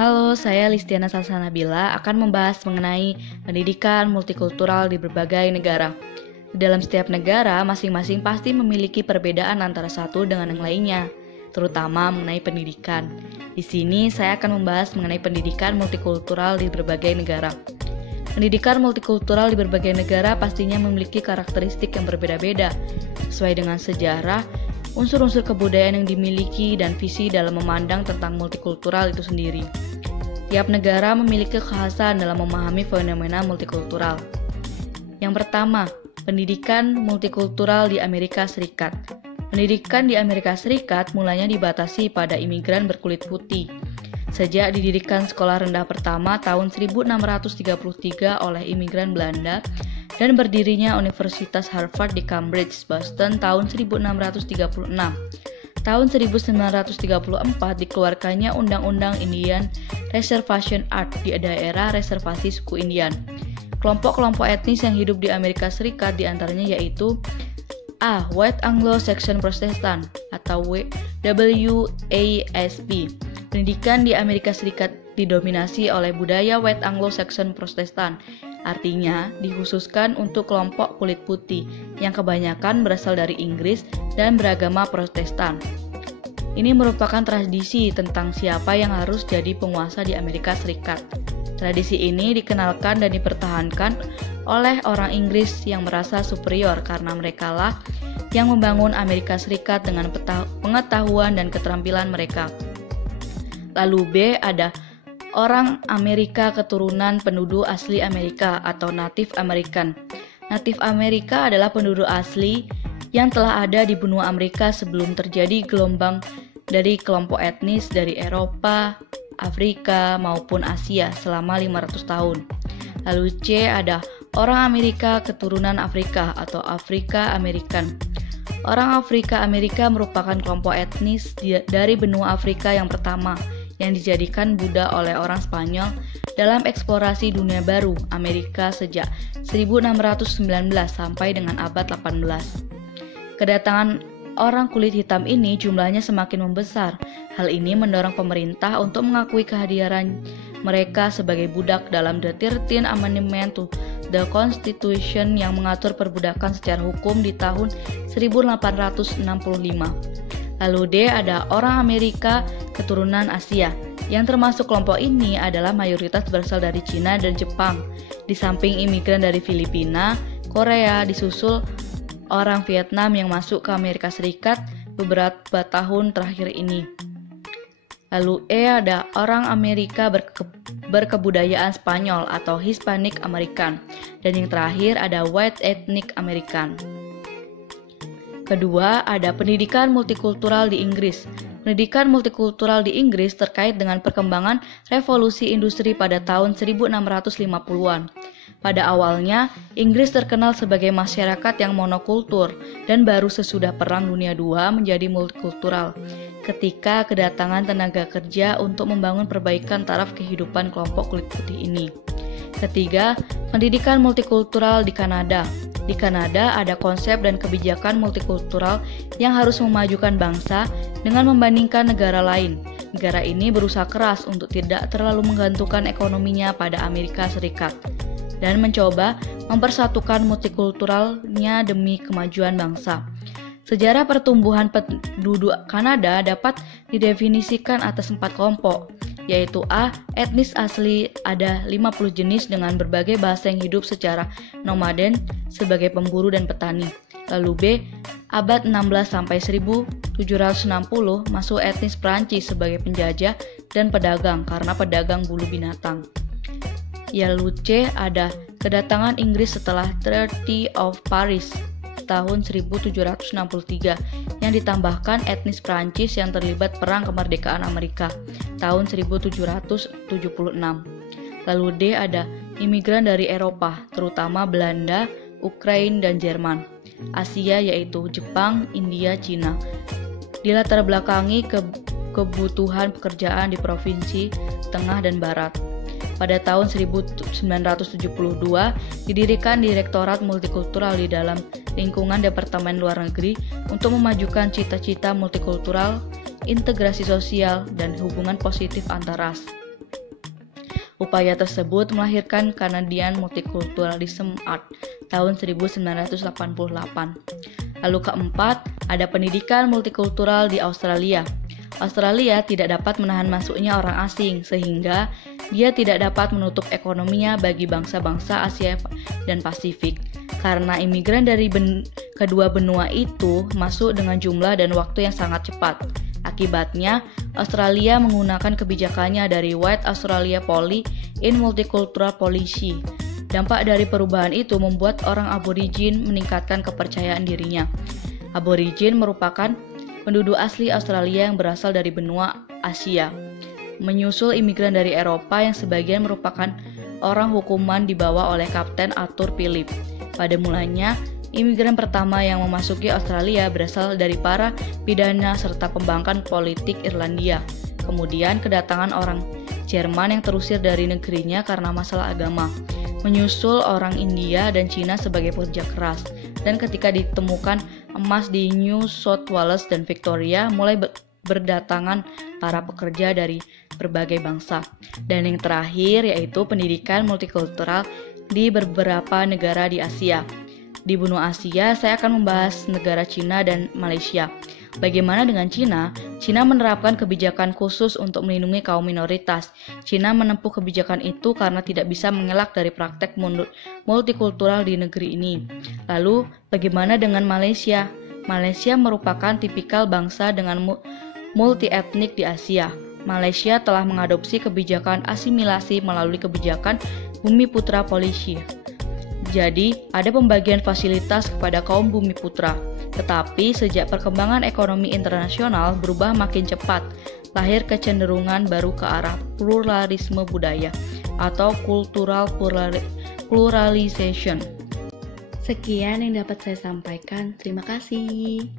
Halo, saya Listiana Salsanabila akan membahas mengenai pendidikan multikultural di berbagai negara. Di dalam setiap negara, masing-masing pasti memiliki perbedaan antara satu dengan yang lainnya, terutama mengenai pendidikan. Di sini, saya akan membahas mengenai pendidikan multikultural di berbagai negara. Pendidikan multikultural di berbagai negara pastinya memiliki karakteristik yang berbeda-beda, sesuai dengan sejarah, unsur-unsur kebudayaan yang dimiliki, dan visi dalam memandang tentang multikultural itu sendiri. Tiap negara memiliki kekhasan dalam memahami fenomena multikultural. Yang pertama, pendidikan multikultural di Amerika Serikat. Pendidikan di Amerika Serikat mulanya dibatasi pada imigran berkulit putih. Sejak didirikan sekolah rendah pertama tahun 1633 oleh imigran Belanda, dan berdirinya Universitas Harvard di Cambridge, Boston tahun 1636. Tahun 1934 dikeluarkannya Undang-Undang Indian Reservation Act di daerah reservasi suku Indian. Kelompok-kelompok etnis yang hidup di Amerika Serikat diantaranya yaitu A. White Anglo-Saxon Protestant atau WASP. Pendidikan di Amerika Serikat didominasi oleh budaya White Anglo-Saxon Protestant. Artinya, dikhususkan untuk kelompok kulit putih yang kebanyakan berasal dari Inggris dan beragama Protestan. Ini merupakan tradisi tentang siapa yang harus jadi penguasa di Amerika Serikat. Tradisi ini dikenalkan dan dipertahankan oleh orang Inggris yang merasa superior karena merekalah yang membangun Amerika Serikat dengan pengetahuan dan keterampilan mereka. Lalu B, ada orang Amerika keturunan penduduk asli Amerika atau Native American. Native Amerika adalah penduduk asli yang telah ada di benua Amerika sebelum terjadi gelombang dari kelompok etnis dari Eropa, Afrika, maupun Asia selama 500 tahun. Lalu C, ada orang Amerika keturunan Afrika atau Afrika American. Orang Afrika Amerika merupakan kelompok etnis dari benua Afrika yang pertama yang dijadikan budak oleh orang Spanyol dalam eksplorasi dunia baru Amerika sejak 1619 sampai dengan abad 18. Kedatangan orang kulit hitam ini jumlahnya semakin membesar. Hal ini mendorong pemerintah untuk mengakui kehadiran mereka sebagai budak dalam The 13th Amendment to the Constitution yang mengatur perbudakan secara hukum di tahun 1865. Lalu D, ada orang Amerika keturunan Asia. Yang termasuk kelompok ini adalah mayoritas berasal dari Cina dan Jepang. Di samping imigran dari Filipina, Korea, disusul orang Vietnam yang masuk ke Amerika Serikat beberapa tahun terakhir ini. Lalu E, ada orang Amerika berkebudayaan Spanyol atau Hispanic American. Dan yang terakhir ada White Ethnic American. Kedua, ada pendidikan multikultural di Inggris. Pendidikan multikultural di Inggris terkait dengan perkembangan revolusi industri pada tahun 1650-an. Pada awalnya, Inggris terkenal sebagai masyarakat yang monokultur dan baru sesudah Perang Dunia II menjadi multikultural. Ketika kedatangan tenaga kerja untuk membangun perbaikan taraf kehidupan kelompok kulit putih ini. Ketiga, pendidikan multikultural di Kanada. Di Kanada ada konsep dan kebijakan multikultural yang harus memajukan bangsa dengan membandingkan negara lain. Negara ini berusaha keras untuk tidak terlalu menggantungkan ekonominya pada Amerika Serikat dan mencoba mempersatukan multikulturalnya demi kemajuan bangsa. Sejarah pertumbuhan penduduk Kanada dapat didefinisikan atas 4 kelompok, yaitu A. Etnis asli, ada 50 jenis dengan berbagai bahasa yang hidup secara nomaden sebagai pemburu dan petani. Lalu B. Abad 16 sampai 1760 masuk etnis Prancis sebagai penjajah dan pedagang karena pedagang bulu binatang. Lalu C. Ada kedatangan Inggris setelah Treaty of Paris tahun 1763 yang ditambahkan etnis Prancis yang terlibat perang kemerdekaan Amerika tahun 1776. Lalu D, ada imigran dari Eropa, terutama Belanda, Ukraina, dan Jerman. Asia yaitu Jepang, India, Cina. Dilatar belakangi kebutuhan pekerjaan di provinsi Tengah dan Barat. Pada tahun 1972, didirikan Direktorat Multikultural di dalam lingkungan Departemen Luar Negeri untuk memajukan cita-cita multikultural, integrasi sosial, dan hubungan positif antar ras. Upaya tersebut melahirkan Canadian Multiculturalism Art tahun 1988. Lalu keempat, ada pendidikan multikultural di Australia. Australia tidak dapat menahan masuknya orang asing, sehingga dia tidak dapat menutup ekonominya bagi bangsa-bangsa Asia dan Pasifik. Karena imigran dari kedua benua itu masuk dengan jumlah dan waktu yang sangat cepat. Akibatnya, Australia menggunakan kebijakannya dari White Australia Policy in Multicultural Policy. Dampak dari perubahan itu membuat orang aborigin meningkatkan kepercayaan dirinya. Aborigin merupakan penduduk asli Australia yang berasal dari benua Asia. Menyusul imigran dari Eropa yang sebagian merupakan orang hukuman dibawa oleh Kapten Arthur Phillip. Pada mulanya, imigran pertama yang memasuki Australia berasal dari para pidana serta pembangkang politik Irlandia. Kemudian kedatangan orang Jerman yang terusir dari negerinya karena masalah agama. Menyusul orang India dan Cina sebagai pekerja keras. Dan ketika ditemukan emas di New South Wales dan Victoria, mulai berdatangan para pekerja dari berbagai bangsa. Dan yang terakhir yaitu pendidikan multikultural di beberapa negara di Asia. Di benua Asia, saya akan membahas negara Cina dan Malaysia. Bagaimana dengan Cina? Cina menerapkan kebijakan khusus untuk melindungi kaum minoritas. Cina menempuh kebijakan itu karena tidak bisa mengelak dari praktek multikultural di negeri ini. Lalu, bagaimana dengan Malaysia? Malaysia merupakan tipikal bangsa dengan multi-etnik di Asia. Malaysia telah mengadopsi kebijakan asimilasi melalui kebijakan Bumiputra Policy. Jadi, ada pembagian fasilitas kepada kaum Bumiputra. Tetapi, sejak perkembangan ekonomi internasional berubah makin cepat, lahir kecenderungan baru ke arah pluralisme budaya atau cultural pluralization. Sekian yang dapat saya sampaikan. Terima kasih.